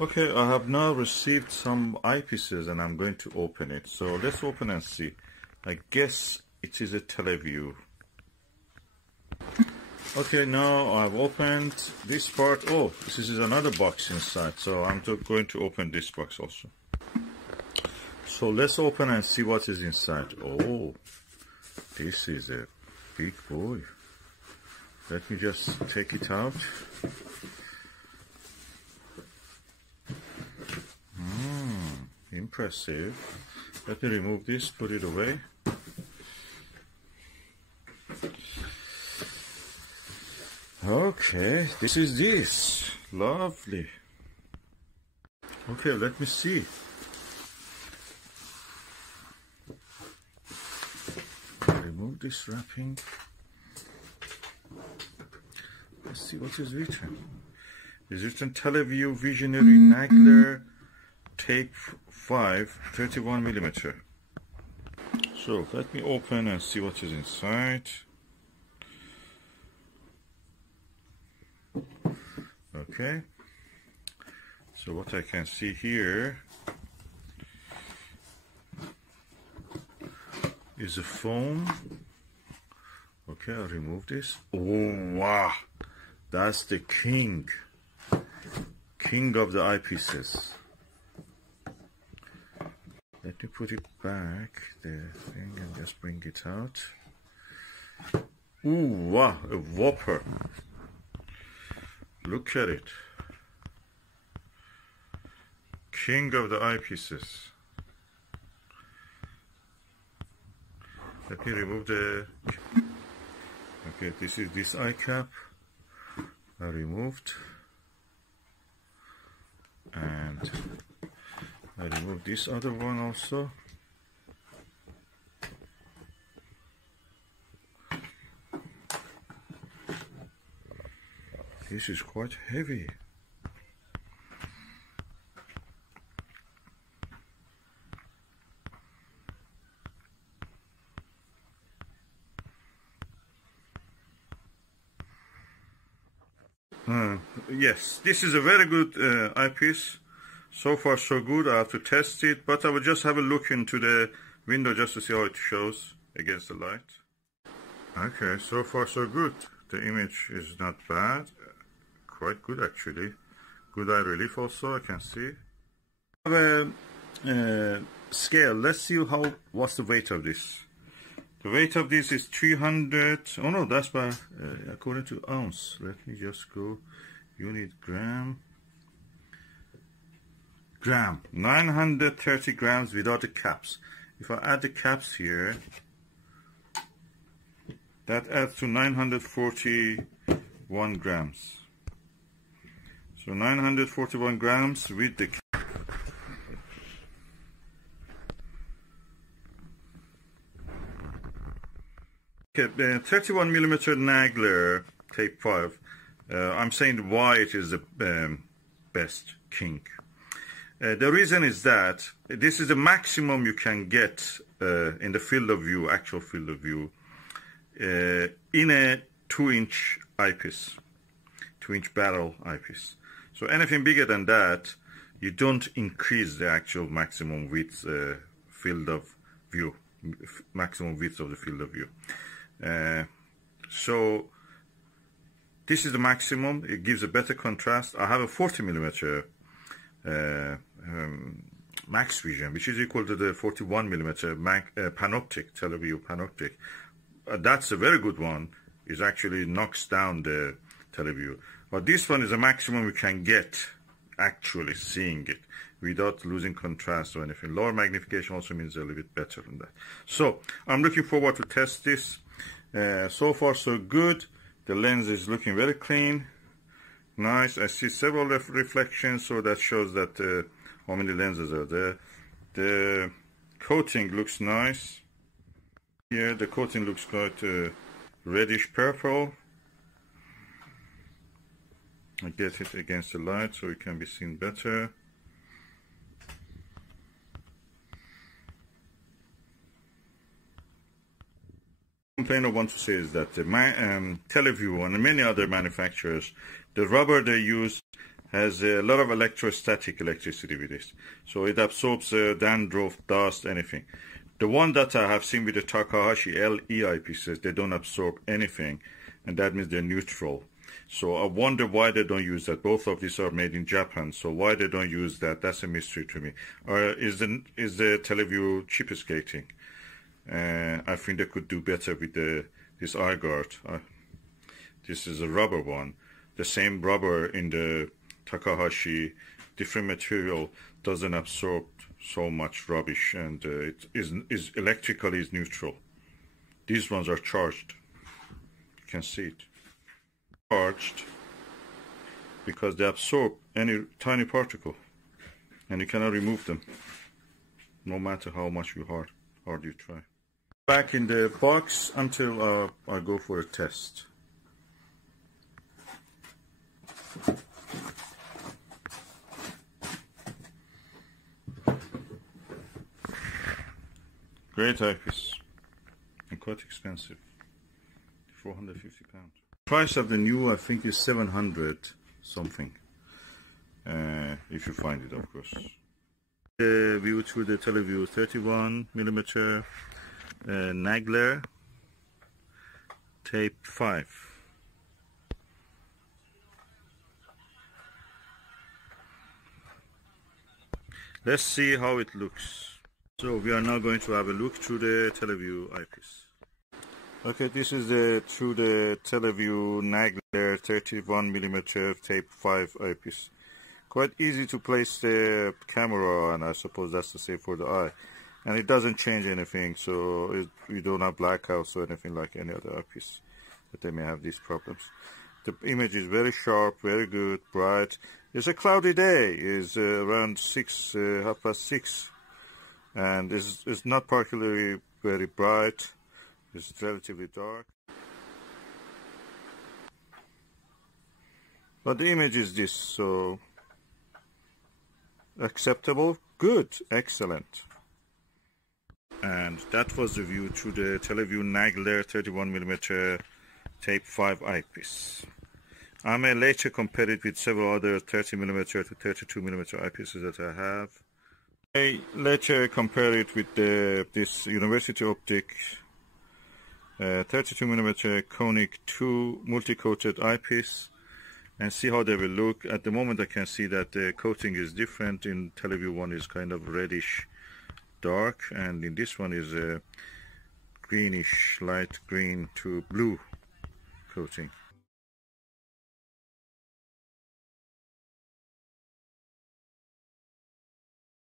Okay, I have now received some eyepieces and I'm going to open it. So let's open and see. I guess it is a Televue. Okay, now I've opened this part. Oh, this is another box inside. So I'm going to open this box also. So let's open and see what is inside. Oh, this is a big boy. Let me just take it out. Impressive. Let me remove this, put it away. Okay, this is this. Lovely. Okay, let me see. Remove this wrapping. Let's see what is written. It's written Televue Visionary Nagler Type-5 31mm. So let me open and see what is inside. Okay, so what I can see here is a foam. Okay, I'll remove this. Oh wow, that's the king of the eyepieces. Let me put it back, the thing, and just bring it out. Ooh, wow, a whopper. Look at it. King of the eyepieces. Let me remove the... Okay, this is this eye cap. I removed. And I removed this other one also. This is quite heavy. Yes, this is a very good eyepiece. So far so good. I have to test it, but I will just have a look into the window just to see how it shows against the light. Okay, so far so good. The image is not bad. Quite good actually. Good eye relief also, I can see. I have a scale. Let's see what's the weight of this. The weight of this is 300. Oh no, that's by according to ounce. Let me just go unit gram. 930 grams without the caps. If I add the caps here, that adds to 941 grams. So 941 grams with the cap. Okay, 31mm Nagler Type-5. I'm saying why it is the best king. The reason is that this is the maximum you can get in the field of view, actual field of view, in a 2-inch eyepiece, 2-inch barrel eyepiece. So anything bigger than that, you don't increase the actual maximum width field of view, maximum width of the field of view. So this is the maximum. It gives a better contrast. I have a 40mm max vision, which is equal to the 41mm panoptic, Televue panoptic. That's a very good one. It actually knocks down the Televue. But this one is a maximum you can get actually seeing it without losing contrast or anything. Lower magnification also means a little bit better than that. So I'm looking forward to test this. So far so good. The lens is looking very clean. Nice. I see several reflections, so that shows that how many lenses are there. The coating looks nice. Here the coating looks quite reddish purple. I get it against the light so it can be seen better. Complaint I want to say is that Televue and many other manufacturers, the rubber they use has a lot of electrostatic electricity with it. So it absorbs dandruff, dust, anything. The one that I have seen with the Takahashi LE eyepieces, they don't absorb anything, and that means they're neutral. So I wonder why they don't use that. Both of these are made in Japan, so why they don't use that, that's a mystery to me. Or is the Televue cheapskating? I think they could do better with this eye guard. This is a rubber one. The same rubber in the Takahashi, different material, doesn't absorb so much rubbish, and it is electrically is neutral. These ones are charged. You can see it. Charged because they absorb any tiny particle, and you cannot remove them, no matter how much hard you try. Back in the box until I go for a test. Great eyepiece, and quite expensive, £450. Price of the new, I think, is 700 something, if you find it, of course. The view through the Televue 31mm Nagler Type-5. Let's see how it looks. So we are now going to have a look through the Televue eyepiece. Okay, this is through the Televue Nagler 31mm Type-5 eyepiece. Quite easy to place the camera, and I suppose that's the same for the eye. And it doesn't change anything, so you don't have blackouts or anything like any other eyepiece that they may have these problems. The image is very sharp, very good, bright. It's a cloudy day. It's around 6:30, and it's not particularly very bright. It's relatively dark. But the image is this, so acceptable, good, excellent. And that was the view through the Televue Nagler 31mm Type-5 eyepiece. I may later compare it with several other 30mm to 32mm eyepieces that I have. I later compare it with this University Optics 32mm conic 2 multi-coated eyepiece, and see how they will look. At the moment I can see that the coating is different. In Televue one is kind of reddish dark, and in this one is a greenish light green to blue coating.